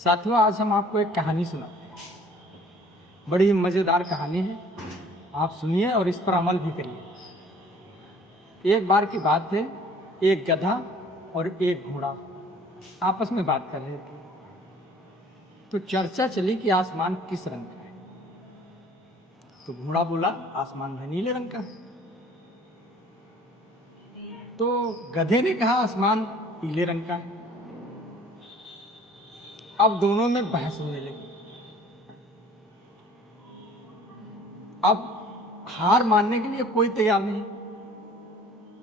साथियों, आज हम आपको एक कहानी सुनाते हैं। बड़ी ही मज़ेदार कहानी है, आप सुनिए और इस पर अमल भी करिए। एक बार की बात है, एक गधा और एक घोड़ा आपस में बात कर रहे थे। तो चर्चा चली कि आसमान किस रंग का है। तो घोड़ा बोला, आसमान नीले रंग का है। तो गधे ने कहा, आसमान पीले रंग का है। अब दोनों में बहस होने लगी। अब हार मानने के लिए कोई तैयार नहीं।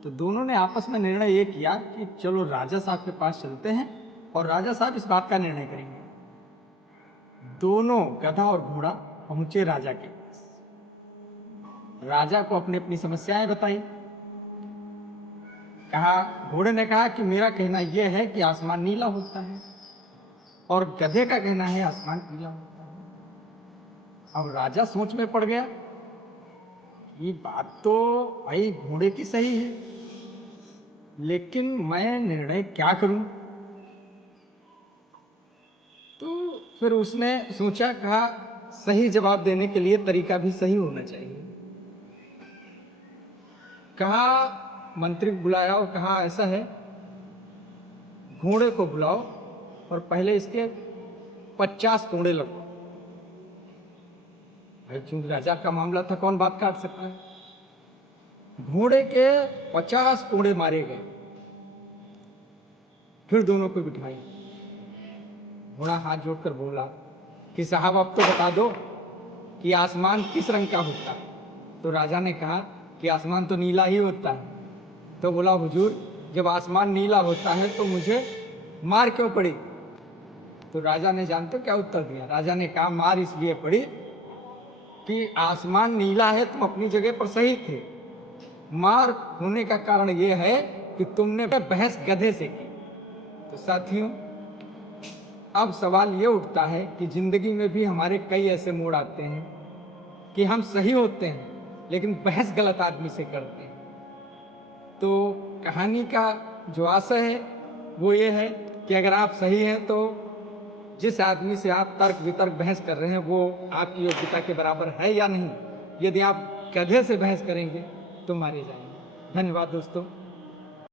तो दोनों ने आपस में निर्णय ये किया कि चलो राजा साहब के पास चलते हैं और राजा साहब इस बात का निर्णय करेंगे। दोनों गधा और घोड़ा पहुंचे राजा के पास। राजा को अपनी अपनी समस्याएं बताई। घोड़े ने कहा कि मेरा कहना यह है कि आसमान नीला होता है, और गधे का कहना है आसमान पीला होता है। अब राजा सोच में पड़ गया, ये बात तो भाई घोड़े की सही है, लेकिन मैं निर्णय क्या करूं। तो फिर उसने सोचा, कहा सही जवाब देने के लिए तरीका भी सही होना चाहिए। कहा मंत्री को बुलाया और कहा ऐसा है, घोड़े को बुलाओ और पहले इसके 50 कोड़े लगवाओ। भाई चूंकि राजा का मामला था, कौन बात काट सकता है। घोड़े के 50 कोड़े मारे गए। फिर दोनों को बिठाई। घोड़ा हाथ जोड़कर बोला कि साहब अब तो बता दो कि आसमान किस रंग का होता है। तो राजा ने कहा कि आसमान तो नीला ही होता है। तो बोला, हुजूर जब आसमान नीला होता है तो मुझे मार क्यों पड़ी। तो राजा ने जानते क्या उत्तर दिया। राजा ने कहा, मार इसलिए पड़ी कि आसमान नीला है, तुम अपनी जगह पर सही थे। मार होने का कारण यह है कि तुमने बहस गधे से की। तो साथियों, अब सवाल ये उठता है कि जिंदगी में भी हमारे कई ऐसे मोड़ आते हैं कि हम सही होते हैं लेकिन बहस गलत आदमी से करते हैं। तो कहानी का जो आशय है वो ये है कि अगर आप सही हैं तो जिस आदमी से आप तर्क वितर्क बहस कर रहे हैं वो आपकी योग्यता के बराबर है या नहीं। यदि आप गधे से बहस करेंगे तो मारे जाएंगे। धन्यवाद दोस्तों।